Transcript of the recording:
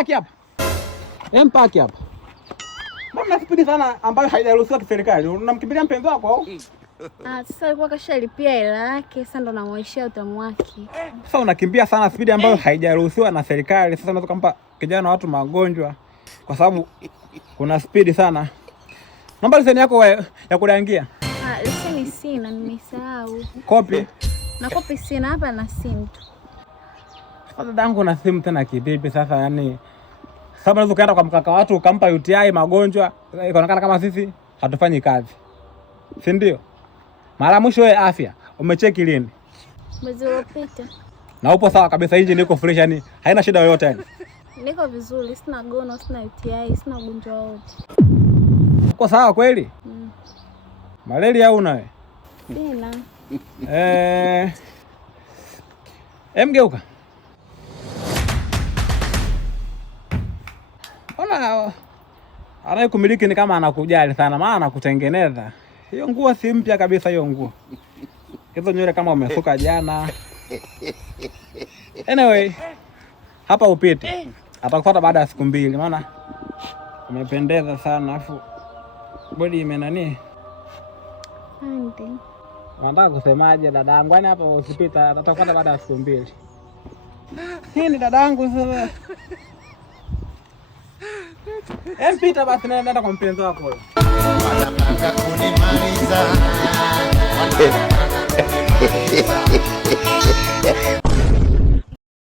Mpaki hapa. Mpaki hapa. Mbona spidi sana ambayo haijaruhusiwa kiserikali? Unamkimbilia mpenzi wako au? Sasa alikuwa kashalipia hela yake, sasa ndo namwishia utamu wake. Sasa unakimbia sana spidi ambayo haijaruhusiwa na serikali. Sasa unaweza kumpa kijana watu magonjwa kwa sababu kuna spidi sana. Namba leseni yako ya kudangia? Leseni sina, nimesahau. Kopi? Na kopi sina, hapa na simu tu. Sasa dadangu na simu tena kivipi sasa yani? Sababu unaweza kaenda kwa mkaka watu ukampa UTI magonjwa, ikaonekana kama sisi hatufanyi kazi. Si ndio? Mara mwisho wewe afya, umecheki lini? Mwezi uliopita. Na upo sawa kabisa, inji niko fresh yani, haina shida yoyote yani. Niko vizuri, sina gono, sina UTI, sina ugonjwa wote. Uko sawa kweli? Malaria au una wewe? Sina. Mgeuka. Ona anayekumiliki ni kama anakujali sana, maana anakutengeneza. Hiyo nguo si mpya kabisa hiyo nguo. Hizo nywele kama umesuka jana. Anyway, hapa upite. Atakufuata baada ya siku 2, maana umependeza sana afu body imenani. Asante. Unataka kusemaje dadangu? Yaani hapa usipita, atakufuata baada ya siku 2. Nini dadangu sasa? Pita basi naenda kwa mpenzi wako wewe. Wanataka kunimaliza.